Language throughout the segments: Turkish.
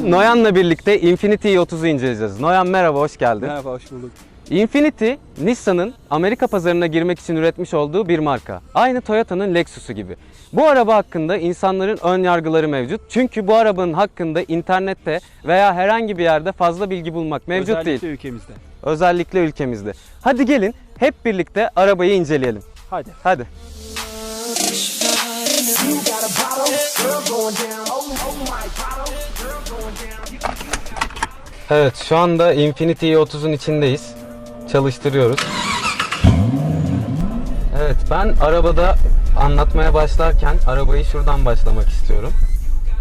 Bugün Noyan'la birlikte Infiniti i30'u inceleyeceğiz. Noyan merhaba, hoş geldin. Merhaba, hoş bulduk. Infiniti, Nissan'ın Amerika pazarına girmek için üretmiş olduğu bir marka. Aynı Toyota'nın Lexus'u gibi. Bu araba hakkında insanların ön yargıları mevcut. Çünkü bu arabanın hakkında internette veya herhangi bir yerde fazla bilgi bulmak mevcut Özellikle değil. ülkemizde. Özellikle ülkemizde. Hadi gelin hep birlikte arabayı inceleyelim. Hadi. Hadi. Evet şu anda Infiniti i30'un içindeyiz. Çalıştırıyoruz. Evet ben arabada anlatmaya başlarken arabayı şuradan başlamak istiyorum.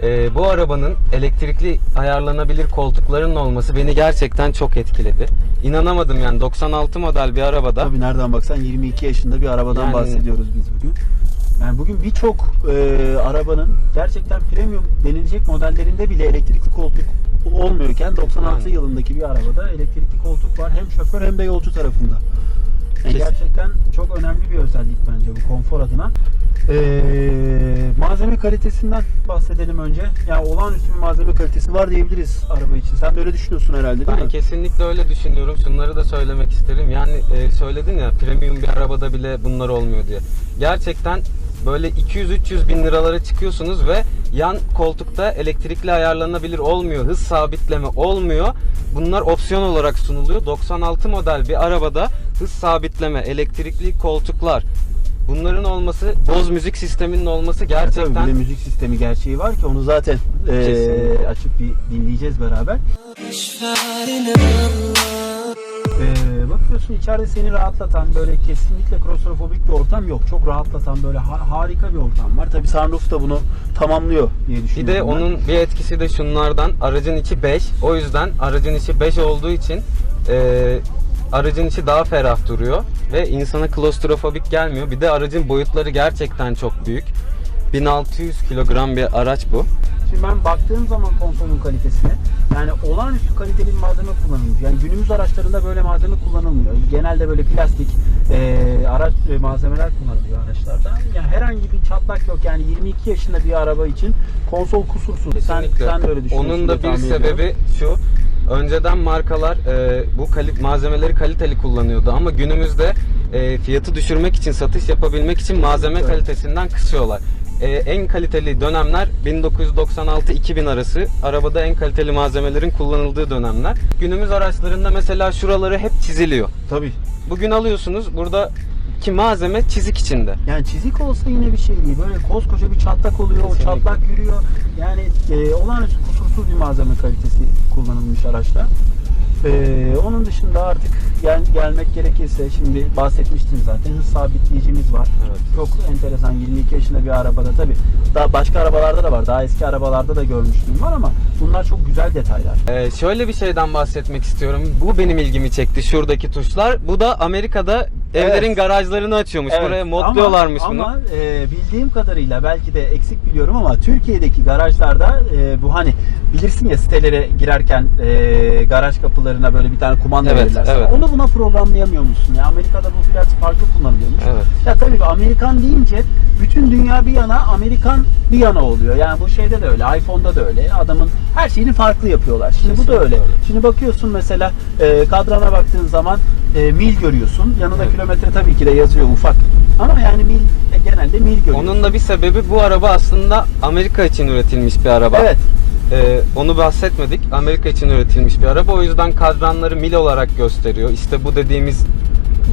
Ee, bu arabanın elektrikli ayarlanabilir koltuklarının olması beni gerçekten çok etkiledi. İnanamadım yani 96 model bir arabada. Tabii nereden baksan 22 yaşında bir arabadan Yani- bahsediyoruz biz bugün. Yani bugün birçok e, arabanın gerçekten premium denilecek modellerinde bile elektrikli koltuk olmuyorken 96 Yani. yılındaki bir arabada elektrikli koltuk var hem şoför hem de yolcu tarafında. Yani gerçekten çok önemli bir özellik bence bu konfor adına. Ee, malzeme kalitesinden bahsedelim önce. Yani olağanüstü bir malzeme kalitesi var diyebiliriz araba için. Sen de öyle düşünüyorsun herhalde değil Ben mi? kesinlikle öyle düşünüyorum. Şunları da söylemek isterim. Yani e, söyledin ya premium bir arabada bile bunlar olmuyor diye. Gerçekten böyle 200-300 bin liralara çıkıyorsunuz ve yan koltukta elektrikli ayarlanabilir olmuyor. Hız sabitleme olmuyor. Bunlar opsiyon olarak sunuluyor. 96 model bir arabada hız sabitleme, elektrikli koltuklar Bunların olması, Bose müzik sisteminin olması Tabii gerçekten bir de müzik sistemi gerçeği var ki onu zaten eee, Kesinlikle. açıp bir dinleyeceğiz beraber. Eee, bakıyorsun içeride seni rahatlatan böyle kesinlikle klostrofobik bir ortam yok. Çok rahatlatan böyle ha- harika bir ortam var. Tabii sunroof da bunu tamamlıyor diye Bir düşünüyorum. de ben. onun bir etkisi de şunlardan aracın içi 5. O yüzden aracın içi 5 olduğu için e, aracın içi daha ferah duruyor ve insana klostrofobik gelmiyor. Bir de aracın boyutları gerçekten çok büyük. 1600 kilogram bir araç bu. Şimdi ben baktığım zaman konsolun kalitesine yani olağanüstü kaliteli bir malzeme kullanılmış. Yani günümüz araçlarında böyle malzeme kullanılmıyor. Genelde böyle plastik eee, araç e, malzemeler kullanılıyor araçlarda. Yani herhangi bir çatlak yok. Yani 22 yaşında bir araba için konsol kusursuz. Sen, Kesinlikle. sen de öyle düşünüyorsun. Onun da bir sebebi şu. Önceden markalar e, bu kali- malzemeleri kaliteli kullanıyordu ama günümüzde e, fiyatı düşürmek için, satış yapabilmek için malzeme Evet. kalitesinden kısıyorlar. E, en kaliteli dönemler 1996-2000 arası arabada en kaliteli malzemelerin kullanıldığı dönemler. Günümüz araçlarında mesela şuraları hep çiziliyor. Tabii. Bugün alıyorsunuz burada ki malzeme çizik içinde. Yani çizik olsa yine bir şey değil. Böyle koskoca bir çatlak oluyor, o Kesinlikle. çatlak yürüyor. Yani e, olağanüstü kusursuz bir malzeme kalitesi kullanılmış araçta. E, onun dışında artık gel, gelmek gerekirse şimdi bahsetmiştim zaten hız sabitleyicimiz var. Evet. Çok enteresan 22 yaşında bir arabada tabi. Daha başka arabalarda da var. Daha eski arabalarda da görmüşlüğüm var ama bunlar çok güzel detaylar. Ee, şöyle bir şeyden bahsetmek istiyorum. Bu benim ilgimi çekti. Şuradaki tuşlar. Bu da Amerika'da evlerin Evet. garajlarını açıyormuş. Evet, Buraya modluyorlarmış ama, bunu. Ama e, bildiğim kadarıyla belki de eksik biliyorum ama Türkiye'deki garajlarda e, bu hani bilirsin ya sitelere girerken e, garaj kapılarına böyle bir tane kumanda Evet, verirler evet. Onu buna programlayamıyor musun? Ya Amerika'da bu biraz farklı kullanılıyormuş. Evet. Ya tabii Amerikan deyince bütün dünya bir yana Amerikan bir yana oluyor. Yani bu şeyde de öyle, iPhone'da da öyle. Adamın her şeyini farklı yapıyorlar. Şimdi bu da Kesinlikle öyle. öyle. Şimdi bakıyorsun mesela e, kadrana baktığın zaman e, mil görüyorsun. Yanında Evet. kilometre tabii ki de yazıyor ufak. Ama yani mil e, genelde mil görüyorsun. Onun da bir sebebi bu araba aslında Amerika için üretilmiş bir araba. Evet. Ee, onu bahsetmedik. Amerika için üretilmiş bir araba. O yüzden kadranları mil olarak gösteriyor. İşte bu dediğimiz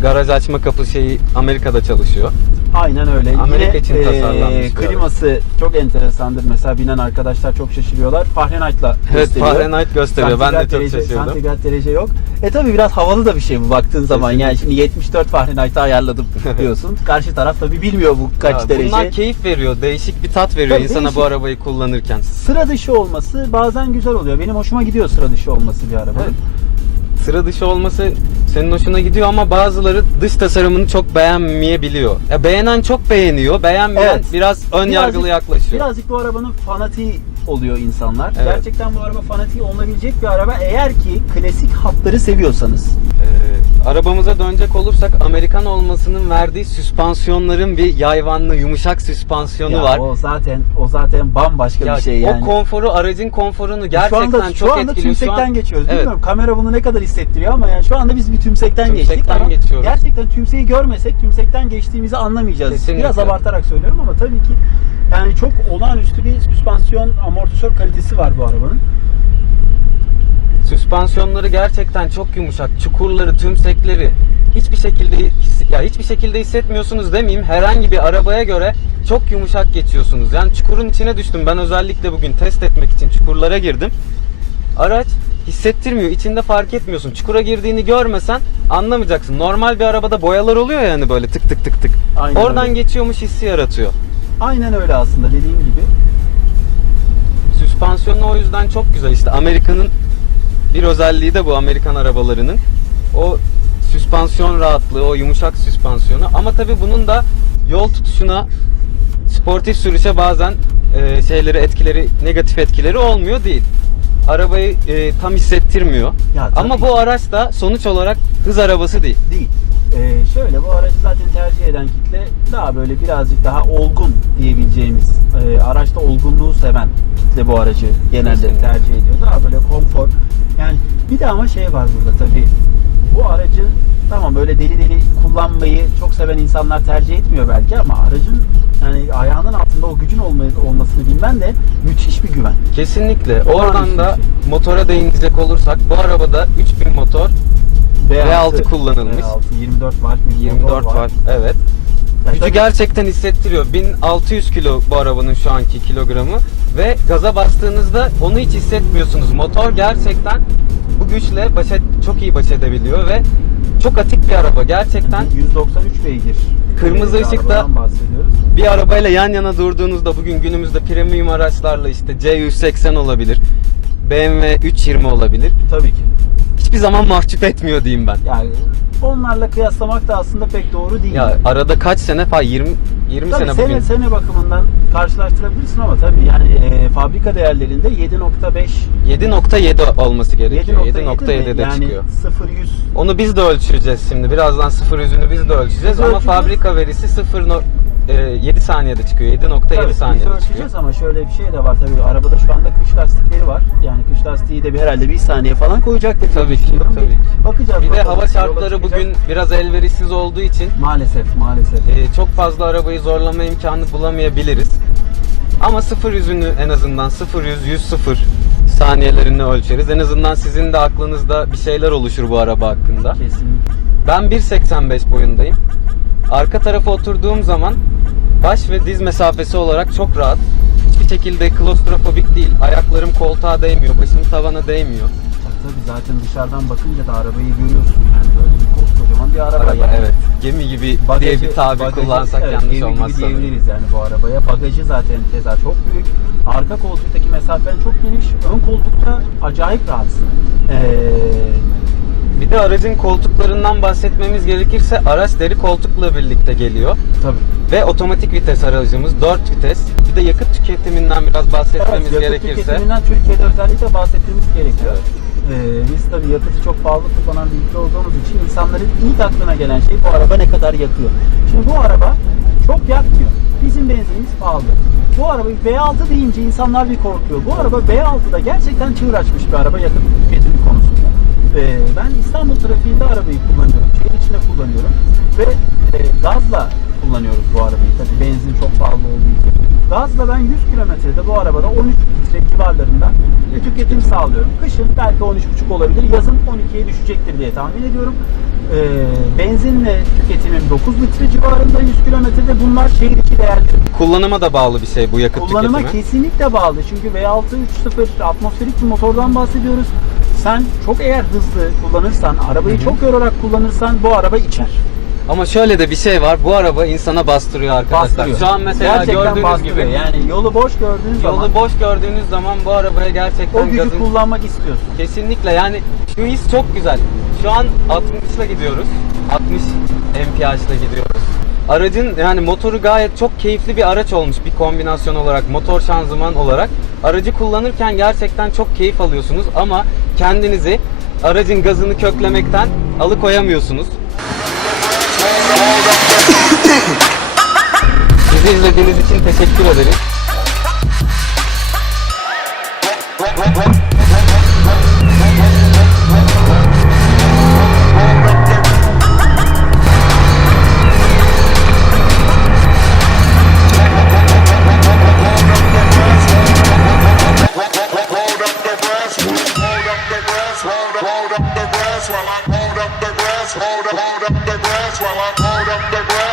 garaj açma kapı şeyi Amerika'da çalışıyor. Aynen öyle. Amerika Yine, için tasarlanmış kliması çok enteresandır. Mesela binen arkadaşlar çok şaşırıyorlar. Fahrenheit'la Evet gösteriyor. Fahrenheit gösteriyor. Ben de Santigrat çok derece, şaşırdım. Santigrat derece yok. E tabi biraz havalı da bir şey bu baktığın zaman. Yani şimdi 74 Fahrenheit'a ayarladım diyorsun. Karşı taraf tabi bilmiyor bu kaç Ya derece. Bunlar keyif veriyor. Değişik bir tat veriyor Tabii insana değişik. bu arabayı kullanırken. Sıra dışı olması bazen güzel oluyor. Benim hoşuma gidiyor sıra dışı olması bir araba. Evet. Sıra dışı olması senin hoşuna gidiyor ama bazıları dış tasarımını çok beğenmeyebiliyor. Ya beğenen çok beğeniyor, beğenmeyen Evet. biraz ön yargılı Birazcık- yaklaşıyor. Birazcık bu arabanın fanatiği oluyor insanlar. Evet. Gerçekten bu araba fanatiği olunabilecek bir araba eğer ki klasik hatları seviyorsanız. Ee, arabamıza dönecek olursak Amerikan olmasının verdiği süspansiyonların bir yayvanlı, yumuşak süspansiyonu Ya var. O zaten o zaten bambaşka Ya bir şey yani. O konforu, aracın konforunu gerçekten şu anda, çok şu anda etkiliyor. Şu tümsekten an- geçiyoruz. Evet. Bilmiyorum kamera bunu ne kadar hissettiriyor ama yani şu anda biz bir tümsekten, geçtik Tümsekten ama geçiyoruz. gerçekten tümseyi görmesek tümsekten geçtiğimizi anlamayacağız. Kesinlikle. Biraz abartarak söylüyorum ama tabii ki yani çok olağanüstü bir süspansiyon amortisör kalitesi var bu arabanın. Süspansiyonları gerçekten çok yumuşak. Çukurları, tümsekleri hiçbir şekilde ya hiçbir şekilde hissetmiyorsunuz demeyeyim. Herhangi bir arabaya göre çok yumuşak geçiyorsunuz. Yani çukurun içine düştüm. Ben özellikle bugün test etmek için çukurlara girdim. Araç hissettirmiyor. İçinde fark etmiyorsun. Çukura girdiğini görmesen anlamayacaksın. Normal bir arabada boyalar oluyor ya hani böyle tık tık tık tık. Aynen Oradan öyle. geçiyormuş hissi yaratıyor. Aynen öyle aslında dediğim gibi. Süspansiyonu o yüzden çok güzel. İşte Amerika'nın bir özelliği de bu Amerikan arabalarının. O süspansiyon rahatlığı, o yumuşak süspansiyonu. Ama tabii bunun da yol tutuşuna, sportif sürüşe bazen e, şeyleri, etkileri, negatif etkileri olmuyor değil. Arabayı e, tam hissettirmiyor. Ya tabii Ama bu araç da sonuç olarak hız arabası değil. Değil. Ee, şöyle bu aracı zaten tercih eden kitle daha böyle birazcık daha olgun diyebileceğimiz e, araçta olgunluğu seven kitle bu aracı genelde Kesinlikle. tercih ediyor. Daha böyle konfor. Yani bir de ama şey var burada tabii. Bu aracı tamam böyle deli deli kullanmayı çok seven insanlar tercih etmiyor belki ama aracın yani ayağının altında o gücün olma- olmasını bilmen de müthiş bir güven. Kesinlikle. Oradan da şey. motora değinecek olursak bu arabada 3000 motor V6 kullanılmış. V6 24 watt bir 24 motor var. var. Evet. Gücü gerçekten hissettiriyor. 1600 kilo bu arabanın şu anki kilogramı ve gaza bastığınızda onu hiç hissetmiyorsunuz. Motor gerçekten bu güçle baş et- çok iyi baş edebiliyor ve çok atik bir araba. Gerçekten 193 beygir. Kırmızı bir ışıkta- bir arabayla yan yana durduğunuzda bugün günümüzde premium araçlarla işte C180 olabilir. BMW 320 olabilir. Tabii ki. Hiçbir zaman mahcup etmiyor diyeyim ben. Yani onlarla kıyaslamak da aslında pek doğru değil. Ya arada kaç sene falan 20 20 tabii sene sene, bugün. sene bakımından karşılaştırabilirsin ama tabii yani e, fabrika değerlerinde 7.5 7.7 olması gerekiyor. 7.7 7.7'de yani çıkıyor. 0 100 Onu biz de ölçeceğiz şimdi. Birazdan 0 yüzünü biz de ölçeceğiz Biz ama ölçeceğiz. fabrika verisi 0 no- e, 7 saniyede çıkıyor. 7.7 Tabii, saniyede çıkıyor. ama şöyle bir şey de var tabii arabada şu anda kış lastikleri var. Yani kış lastiği de bir herhalde bir saniye falan koyacaktır. Tabii ki, tabii ki. Bakacağız. Bir de hava şartları bugün biraz elverişsiz olduğu için maalesef maalesef. e, çok fazla arabayı zorlama imkanı bulamayabiliriz. Ama 0 yüzünü en azından 0 100 100 0 saniyelerini ölçeriz. En azından sizin de aklınızda bir şeyler oluşur bu araba hakkında. Kesinlikle. Ben 1.85 boyundayım. Arka tarafa oturduğum zaman baş ve diz mesafesi olarak çok rahat. Hiçbir şekilde klostrofobik değil. Ayaklarım koltuğa değmiyor, başım tavana değmiyor. Tabii zaten dışarıdan bakınca da arabayı görüyorsun yani böyle bir koskocaman bir araba. Araba yani. evet. Gemi gibi diye bir tabir bagajı- kullansak evet, yanlış gemi olmaz gibi sanırım. diyebiliriz yani bu arabaya. Bagajı zaten keza çok büyük. Arka koltuktaki mesafen çok geniş. Ön koltukta acayip rahatsın. Ee, Bir de aracın koltuklarından bahsetmemiz gerekirse araç deri koltukla birlikte geliyor. tabii. Ve otomatik vites aracımız 4 vites. Bir de yakıt tüketiminden biraz bahsetmemiz Evet, yakıt gerekirse. tüketiminden Türkiye'de özellikle bahsetmemiz gerekiyor. Ee, biz tabii yakıtı çok pahalı kullanan bir ülke olduğumuz için insanların ilk aklına gelen şey bu araba ne kadar yakıyor. Şimdi bu araba çok yakmıyor. Bizim benzinimiz pahalı. Bu araba V6 deyince insanlar bir korkuyor. Bu araba V6'da gerçekten çığır açmış bir araba yakıt Ee, ben İstanbul trafiğinde arabayı kullanıyorum. Şehir içinde kullanıyorum. Ve e, gazla kullanıyoruz bu arabayı. Tabii benzin çok pahalı olduğu için. Gazla ben 100 kilometrede bu arabada 13 litre civarlarında tüketim sağlıyorum. Kışın belki 13,5 olabilir. Yazın 12'ye düşecektir diye tahmin ediyorum. Ee, benzinle tüketimim 9 litre civarında 100 kilometrede. Bunlar şehir içi değerleri. Kullanıma da bağlı bir şey bu yakıt Kullanıma tüketimi. kesinlikle bağlı. Çünkü V6 3.0 atmosferik bir motordan bahsediyoruz. Sen çok eğer hızlı kullanırsan, arabayı Hı hı. çok yorarak kullanırsan bu araba içer. Ama şöyle de bir şey var. Bu araba insana bastırıyor arkadaşlar. Bastırıyor. Şu an mesela Gerçekten gördüğünüz bastırıyor. gibi Yani yolu boş gördüğünüz zaman yolu boş gördüğünüz zaman bu arabaya gerçekten o gücü gazın kullanmak istiyorsun. kesinlikle yani şu his çok güzel. Şu an 60 ile gidiyoruz. 60 mph ile gidiyoruz. Aracın yani motoru gayet çok keyifli bir araç olmuş bir kombinasyon olarak, motor şanzıman olarak. aracı kullanırken gerçekten çok keyif alıyorsunuz ama kendinizi aracın gazını köklemekten alıkoyamıyorsunuz. Bizi izlediğiniz için teşekkür ederiz. Grass while I hold up the grass, hold up, hold up the grass while I hold up the grass,